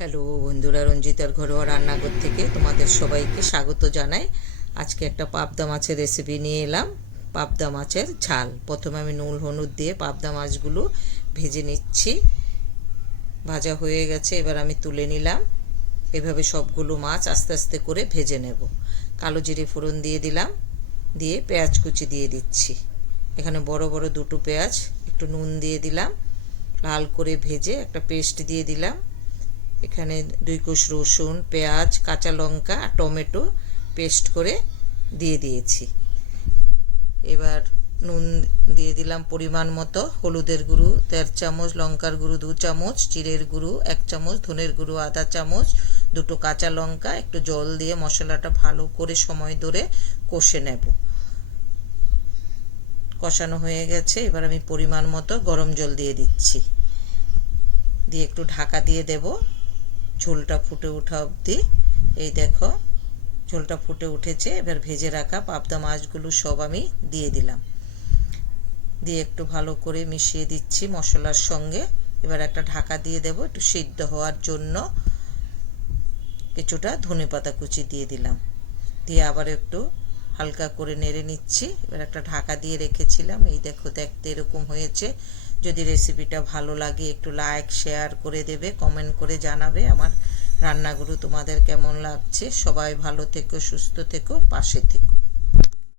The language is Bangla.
হ্যালো বন্ধুরা, রঞ্জিতার ঘরোয়া রান্নাঘর থেকে তোমাদের সবাইকে স্বাগত জানাই। আজকে একটা পাবদা মাছের রেসিপি নিয়ে এলাম। পাবদা মাছের ঝাল। প্রথমে আমি নুন হলুদ দিয়ে পাবদা মাছগুলো ভেজে নিচ্ছি। ভাজা হয়ে গেছে, এবার আমি তুলে নিলাম। এভাবে সবগুলো মাছ আস্তে আস্তে করে ভেজে নেব। কালো জিরে ফোড়ন দিয়ে দিলাম, দিয়ে পেঁয়াজ কুচি দিয়ে দিচ্ছি। এখানে বড় বড় দুটো পেঁয়াজ, একটু নুন দিয়ে দিলাম, লাল করে ভেজে একটা পেস্ট দিয়ে দিলাম। এখানে 2 কোষ রসুন, পেঁয়াজ, কাঁচা লঙ্কা, টমেটো পেস্ট করে দিয়ে দিয়েছি। এবার নুন দিয়ে দিলাম পরিমাণ মতো, হলুদের গুঁড়ো 1.5 চামচ, লঙ্কার গুঁড়ো 2 চামচ, জিরের গুঁড়ো 1 চামচ, ধনের গুঁড়ো আধা চামচ, দুটো কাঁচা লঙ্কা, একটু জল দিয়ে মশলাটা ভালো করে সময় ধরে কষে নেব। কষানো হয়ে গেছে, এবার আমি পরিমাণ মতো গরম জল দিয়ে দিচ্ছি, দিয়ে একটু ঢাকা দিয়ে দেব ঝোলটা ফুটে ওঠা অবধি। এই দেখো ঝোলটা ফুটে উঠেছে। এবার ভেজে রাখা পাবদা মাছগুলো সব আমি দিয়ে দিলাম, দিয়ে একটু ভালো করে মিশিয়ে দিচ্ছি মশলার সঙ্গে। এবার একটা ঢাকা দিয়ে দেব একটু সিদ্ধ হওয়ার জন্য। কিছুটা ধনেপাতা কুচি দিয়ে দিলাম, দিয়ে আবার একটু হালকা করে নেড়ে নিচ্ছি। এবার একটা ঢাকা দিয়ে রেখেছিলাম। এই দেখো দেখতে এরকম হয়েছে। যদি রেসিপিটা ভালো লাগে একটু লাইক শেয়ার করে দেবে, কমেন্ট করে জানাবে আমার রান্নাগুলো তোমাদের কেমন লাগছে। সবাই ভালো থেকো, সুস্থ থেকো, পাশে থেকো।